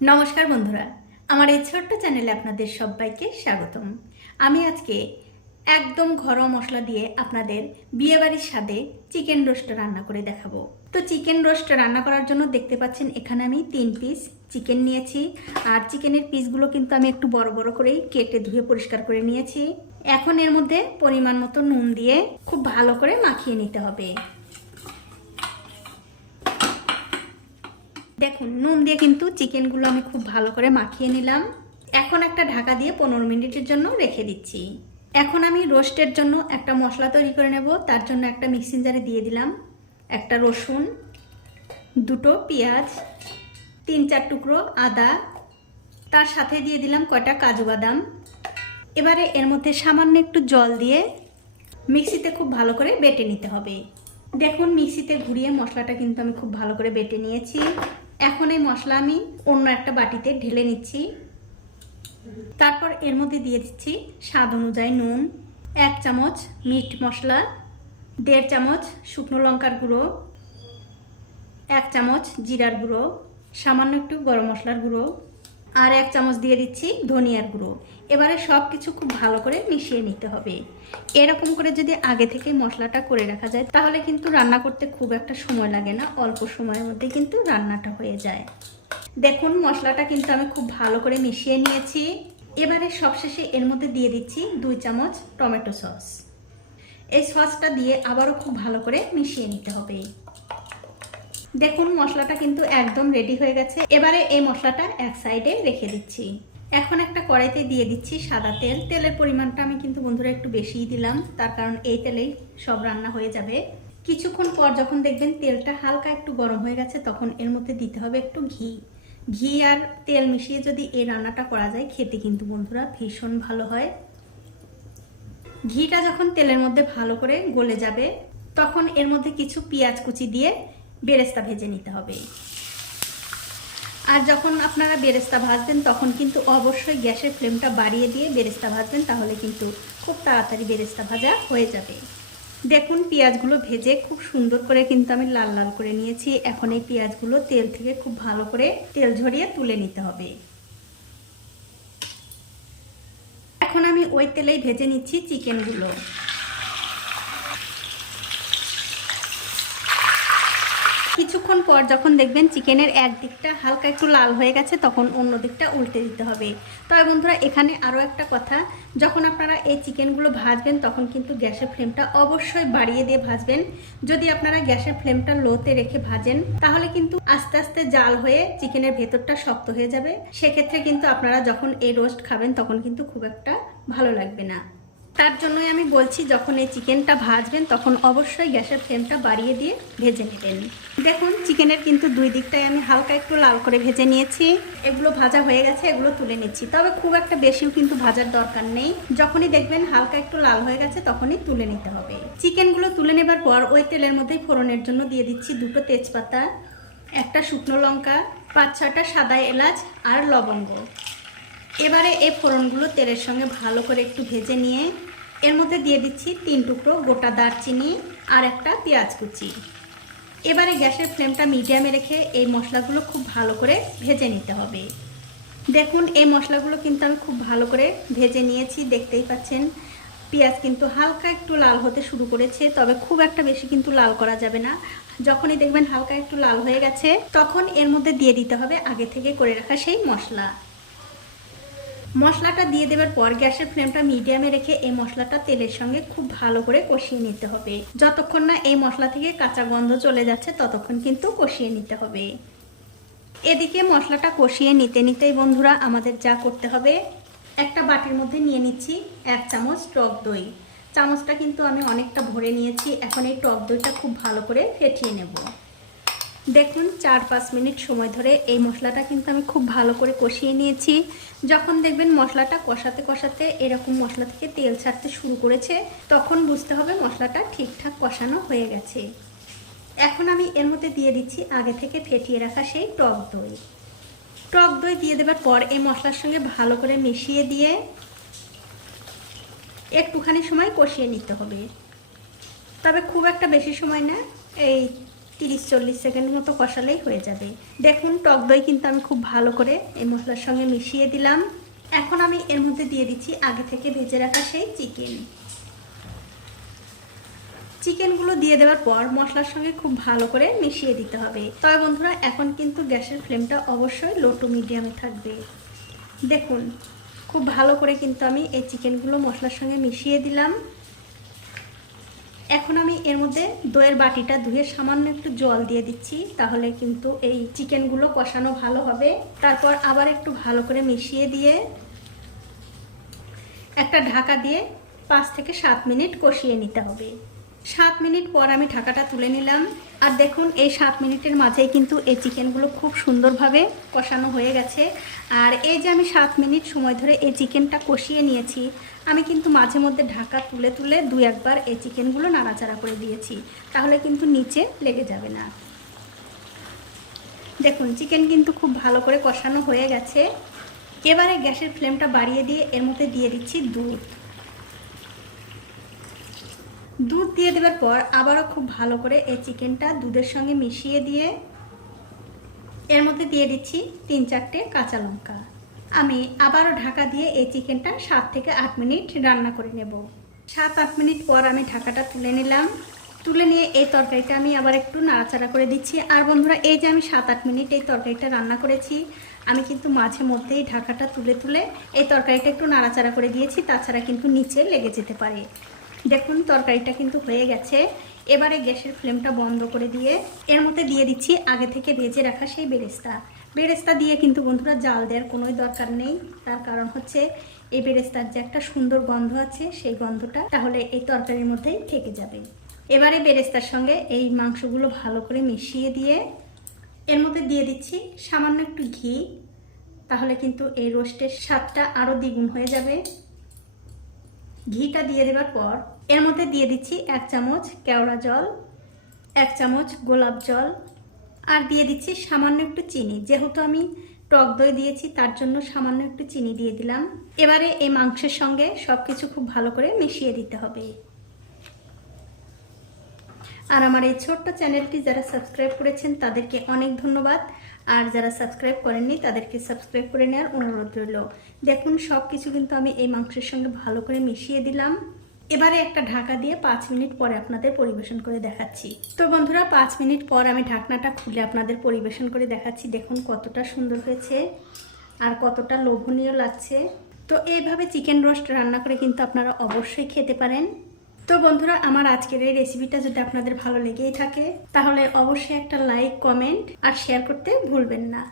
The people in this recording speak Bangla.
নমস্কার বন্ধুরা, আমার এই ছোট্ট চ্যানেলে আপনাদের সবাইকে স্বাগতম। আমি আজকে একদম ঘরোয়া মশলা দিয়ে আপনাদের বিয়েবাড়ির স্বাদে চিকেন রোস্ট রান্না করে দেখাবো। তো চিকেন রোস্ট রান্না করার জন্য দেখতে পাচ্ছেন, এখানে আমি তিন পিস চিকেন নিয়েছি। আর চিকেনের পিসগুলো কিন্তু আমি একটু বড় বড় করেই কেটে ধুয়ে পরিষ্কার করে নিয়েছি। এখন এর মধ্যে পরিমাণ মতো নুন দিয়ে খুব ভালো করে মাখিয়ে নিতে হবে। দেখুন, নুন দিয়ে কিন্তু চিকেনগুলো আমি খুব ভালো করে মাখিয়ে নিলাম। এখন একটা ঢাকা দিয়ে পনেরো মিনিটের জন্য রেখে দিচ্ছি। এখন আমি রোস্টের জন্য একটা মশলা তৈরি করে নেব, তার জন্য একটা মিক্সিং জারে দিয়ে দিলাম। একটা রসুন, দুটো পেঁয়াজ, তিন চার টুকরো আদা, তার সাথে দিয়ে দিলাম কয়টা কাজু বাদাম। এবারে এর মধ্যে সামান্য একটু জল দিয়ে মিক্সিতে খুব ভালো করে বেটে নিতে হবে। দেখুন, মিক্সিতে ঘুরিয়ে মশলাটা কিন্তু আমি খুব ভালো করে বেটে নিয়েছি। এখন এই মশলা আমি অন্য একটা বাটিতে ঢেলে নিচ্ছি। তারপর এর মধ্যে দিয়ে দিচ্ছি স্বাদ অনুযায়ী নুন, এক চামচ মিট মশলা, দেড় চামচ শুকনো লঙ্কার গুঁড়ো, এক চামচ জিরার গুঁড়ো, সামান্য একটু গরম মশলার গুঁড়ো আর এক চামচ দিয়ে দিচ্ছি ধনিয়ার গুঁড়ো। এবারে সব কিছু খুব ভালো করে মিশিয়ে নিতে হবে। এরকম করে যদি আগে থেকে মশলাটা করে রাখা যায়, তাহলে কিন্তু রান্না করতে খুব একটা সময় লাগে না, অল্প সময়ের মধ্যে কিন্তু রান্নাটা হয়ে যায়। দেখুন, মশলাটা কিন্তু আমি খুব ভালো করে মিশিয়ে নিয়েছি। এবারে সবশেষে এর মধ্যে দিয়ে দিচ্ছি দুই চামচ টমেটো সস। এই সসটা দিয়ে আবারও খুব ভালো করে মিশিয়ে নিতে হবে। দেখুন, মশলাটা কিন্তু একদম রেডি হয়ে গেছে। এবারে এই মশলাটা এক সাইডে রেখে দিচ্ছি। এখন একটা কড়াইতে দিয়ে দিচ্ছি সাদা তেল। তেলের পরিমাণটা আমি কিন্তু বন্ধুরা একটু বেশিই দিলাম, তার কারণ এই তেলেই সব রান্না হয়ে যাবে। কিছুক্ষণ পর যখন দেখবেন তেলটা হালকা একটু গরম হয়ে গেছে, তখন এর মধ্যে দিতে হবে একটু ঘি। ঘি আর তেল মিশিয়ে যদি এই রান্নাটা করা যায়, খেতে কিন্তু বন্ধুরা ভীষণ ভালো হয়। ঘিটা যখন তেলের মধ্যে ভালো করে গলে যাবে, তখন এর মধ্যে কিছু পেঁয়াজ কুচি দিয়ে বেরেস্তা ভেজে নিতে হবে। আর যখন আপনারা বেরেস্তা ভাজবেন, তখন কিন্তু অবশ্যই গ্যাসের ফ্লেমটা বাড়িয়ে দিয়ে বেরেস্তা ভাজবেন, তাহলে কিন্তু খুব তাড়াতাড়ি বেরেস্তা ভাজা হয়ে যাবে। দেখুন, পেঁয়াজগুলো ভেজে খুব সুন্দর করে কিন্তু আমি লাল লাল করে নিয়েছি। এখন এই পেঁয়াজগুলো তেল থেকে খুব ভালো করে তেল ঝরিয়ে তুলে নিতে হবে। এখন আমি ওই তেলেই ভেজে নিচ্ছি চিকেনগুলো। কিছুক্ষণ পর যখন দেখবেন চিকেনের এক দিকটা হালকা একটু লাল হয়ে গেছে, তখন অন্য দিকটা উল্টে দিতে হবে। তবে বন্ধুরা, এখানে আরও একটা কথা, যখন আপনারা এই চিকেনগুলো ভাজবেন, তখন কিন্তু গ্যাসের ফ্লেমটা অবশ্যই বাড়িয়ে দিয়ে ভাজবেন। যদি আপনারা গ্যাসের ফ্লেমটা লোতে রেখে ভাজেন, তাহলে কিন্তু আস্তে আস্তে জাল হয়ে চিকেনের ভেতরটা শক্ত হয়ে যাবে। সেক্ষেত্রে কিন্তু আপনারা যখন এই রোস্ট খাবেন, তখন কিন্তু খুব একটা ভালো লাগবে না। তার জন্যই আমি বলছি, যখন এই চিকেনটা ভাজবেন, তখন অবশ্যই গ্যাসের ফ্লেমটা বাড়িয়ে দিয়ে ভেজে নেবেন। দেখুন, চিকেনের কিন্তু দুই দিকটাই আমি হালকা একটু লাল করে ভেজে নিয়েছি। এগুলো ভাজা হয়ে গেছে, এগুলো তুলে নিচ্ছি। তবে খুব একটা বেশিও কিন্তু ভাজার দরকার নেই। যখনই দেখবেন হালকা একটু লাল হয়ে গেছে, তখনই তুলে নিতে হবে। চিকেনগুলো তুলে নেবার পর ওই তেলের মধ্যেই ফোড়নের জন্য দিয়ে দিচ্ছি দুটো তেজপাতা, একটা শুকনো লঙ্কা, পাঁচ ছটা সাদা এলাচ আর লবঙ্গ। এবারে এই ফোড়নগুলো তেলের সঙ্গে ভালো করে একটু ভেজে নিয়ে, এর মধ্যে দিয়ে দিচ্ছি তিন টুকরো গোটা দারচিনি আর একটা পেঁয়াজ কুচি। এবারে গ্যাসের ফ্লেমটা মিডিয়ামে রেখে এই মশলাগুলো খুব ভালো করে ভেজে নিতে হবে। দেখুন, এই মশলাগুলো কিন্তু আমি খুব ভালো করে ভেজে নিয়েছি, দেখতেই পাচ্ছেন। পেঁয়াজ কিন্তু হালকা একটু লাল হতে শুরু করেছে, তবে খুব একটা বেশি কিন্তু লাল করা যাবে না। যখনই দেখবেন হালকা একটু লাল হয়ে গেছে, তখন এর মধ্যে দিয়ে দিতে হবে আগে থেকে করে রাখা সেই মশলা। মশলাটা দিয়ে দেওয়ার পর গ্যাসের ফ্লেমটা মিডিয়ামে রেখে এই মশলাটা তেলের সঙ্গে খুব ভালো করে কষিয়ে নিতে হবে। যতক্ষণ না এই মশলা থেকে কাঁচা গন্ধ চলে যাচ্ছে, ততক্ষণ কিন্তু কষিয়ে নিতে হবে। এদিকে মশলাটা কষিয়ে নিতে নিতেই বন্ধুরা আমাদের যা করতে হবে, একটা বাটির মধ্যে নিয়ে নিচ্ছি এক চামচ টক দই। চামচটা কিন্তু আমি অনেকটা ভরে নিয়েছি, এখন এই টক দইটা খুব ভালো করে ফেটিয়ে নেব। দেখুন, চার পাঁচ মিনিট সময় ধরে এই মশলাটা কিন্তু আমি খুব ভালো করে কষিয়ে নিয়েছি। যখন দেখবেন মশলাটা কষাতে কষাতে এরকম মশলা থেকে তেল ছাড়তে শুরু করেছে, তখন বুঝতে হবে মশলাটা ঠিকঠাক কষানো হয়ে গেছে। এখন আমি এর মধ্যে দিয়ে দিচ্ছি আগে থেকে ফেটিয়ে রাখা সেই টক দই। টক দই দিয়ে দেওয়ার পর এই মশলার সঙ্গে ভালো করে মিশিয়ে দিয়ে একটুখানি সময় কষিয়ে নিতে হবে। তবে খুব একটা বেশি সময় না, এই তিরিশ চল্লিশ সেকেন্ড মতো কষালেই হয়ে যাবে। দেখুন, টক দই কিন্তু আমি খুব ভালো করে এই মশলার সঙ্গে মিশিয়ে দিলাম। এখন আমি এর মধ্যে দিয়ে দিচ্ছি আগে থেকে ভেজে রাখা সেই চিকেন। চিকেনগুলো দিয়ে দেওয়ার পর মশলার সঙ্গে খুব ভালো করে মিশিয়ে দিতে হবে। তবে বন্ধুরা, এখন কিন্তু গ্যাসের ফ্লেমটা অবশ্যই লো টু মিডিয়ামে থাকবে। দেখুন, খুব ভালো করে কিন্তু আমি এই চিকেনগুলো মশলার সঙ্গে মিশিয়ে দিলাম। এখন আমি এর মধ্যে দইয়ের বাটিটা ধুয়ে সামান্য একটু জল দিয়ে দিচ্ছি, তাহলে কিন্তু এই চিকেনগুলো কষানো ভালো হবে। তারপর আবার একটু ভালো করে মিশিয়ে দিয়ে একটা ঢাকা দিয়ে পাঁচ থেকে সাত মিনিট কষিয়ে নিতে হবে। সাত মিনিট পর আমি ঢাকাটা তুলে নিলাম। আর দেখুন, এই সাত মিনিটের মাঝেই কিন্তু এই চিকেনগুলো খুব সুন্দরভাবে কষানো হয়ে গেছে। আর এই যে আমি সাত মিনিট সময় ধরে এই চিকেনটা কষিয়ে নিয়েছি, আমি কিন্তু মাঝে মধ্যে ঢাকা তুলে তুলে দু একবার এই চিকেনগুলো নাড়াচাড়া করে দিয়েছি। তাহলে কিন্তু নিচে লেগে যাবে না। দেখুন, চিকেন কিন্তু খুব ভালো করে কষানো হয়ে গেছে। এবারে গ্যাসের ফ্লেমটা বাড়িয়ে দিয়ে এর মধ্যে দিয়ে দিচ্ছি দুধ। দুধ দিয়ে দেওয়ার পর আবারও খুব ভালো করে এই চিকেনটা দুধের সঙ্গে মিশিয়ে দিয়ে এর মধ্যে দিয়ে দিচ্ছি তিন চারটে কাঁচা লঙ্কা। আমি আবারও ঢাকা দিয়ে এই চিকেনটা সাত থেকে আট মিনিট রান্না করে নেব। সাত, আট মিনিট পর আমি ঢাকাটা তুলে নিলাম। তুলে নিয়ে এই তরকারিটা আমি আবার একটু নাড়াচাড়া করে দিচ্ছি। আর বন্ধুরা, এই যে আমি সাত, আট মিনিট এই তরকারিটা রান্না করেছি, আমি কিন্তু মাঝে মধ্যেই ঢাকাটা তুলে তুলে এই তরকারিটা একটু নাড়াচাড়া করে দিয়েছি। তাছাড়া কিন্তু নিচে লেগে যেতে পারে। দেখুন, তরকারিটা কিন্তু হয়ে গেছে। এবারে গ্যাসের ফ্লেমটা বন্ধ করে দিয়ে এর মধ্যে দিয়ে দিচ্ছি আগে থেকে ভেজে রাখা সেই বেরেস্তা। বেরেস্তা দিয়ে কিন্তু বন্ধুরা জাল দেওয়ার কোনোই দরকার নেই। তার কারণ হচ্ছে এই বেরেস্তার যে একটা সুন্দর গন্ধ আছে, সেই গন্ধটা তাহলে এই তরকারির মধ্যেই থেকে যাবে। এবারে বেরেস্তার সঙ্গে এই মাংসগুলো ভালো করে মিশিয়ে দিয়ে এর মধ্যে দিয়ে দিচ্ছি সামান্য একটু ঘি। তাহলে কিন্তু এই রোস্টের স্বাদটা আরও দ্বিগুণ হয়ে যাবে। ঘিটা দিয়ে দেওয়ার পর এর মধ্যে দিয়ে দিচ্ছি এক চামচ কেওড়া জল, এক চামচ গোলাপ জল, আর দিয়ে দিচ্ছি সামান্য একটু চিনি। যেহেতু আমি টক দই দিয়েছি, তার জন্য সামান্য একটু চিনি দিয়ে দিলাম। এবারে এই মাংসের সঙ্গে সব কিছু খুব ভালো করে মিশিয়ে দিতে হবে। আর আমার এই ছোট্ট চ্যানেলটি যারা সাবস্ক্রাইব করেছেন, তাদেরকে অনেক ধন্যবাদ। আর যারা সাবস্ক্রাইব করেননি, তাদেরকে সাবস্ক্রাইব করে নেওয়ার অনুরোধ রইল। দেখুন সব কিছু কিন্তু আমি এই মাংসের সঙ্গে ভালো করে মিশিয়ে দিলাম। এবারে একটা ঢাকা দিয়ে পাঁচ মিনিট পরে আপনাদের পরিবেশন করে দেখাচ্ছি। তো বন্ধুরা, পাঁচ মিনিট পর আমি ঢাকনাটা খুলে আপনাদের পরিবেশন করে দেখাচ্ছি। দেখুন কতটা সুন্দর হয়েছে আর কতটা লোভনীয় লাগছে। তো এইভাবে চিকেন রোস্ট রান্না করে কিন্তু আপনারা অবশ্যই খেতে পারেন। তো বন্ধুরা, আমার আজকের এই রেসিপিটা যদি আপনাদের ভালো লেগেই থাকে, তাহলে অবশ্যই একটা লাইক, কমেন্ট আর শেয়ার করতে ভুলবেন না।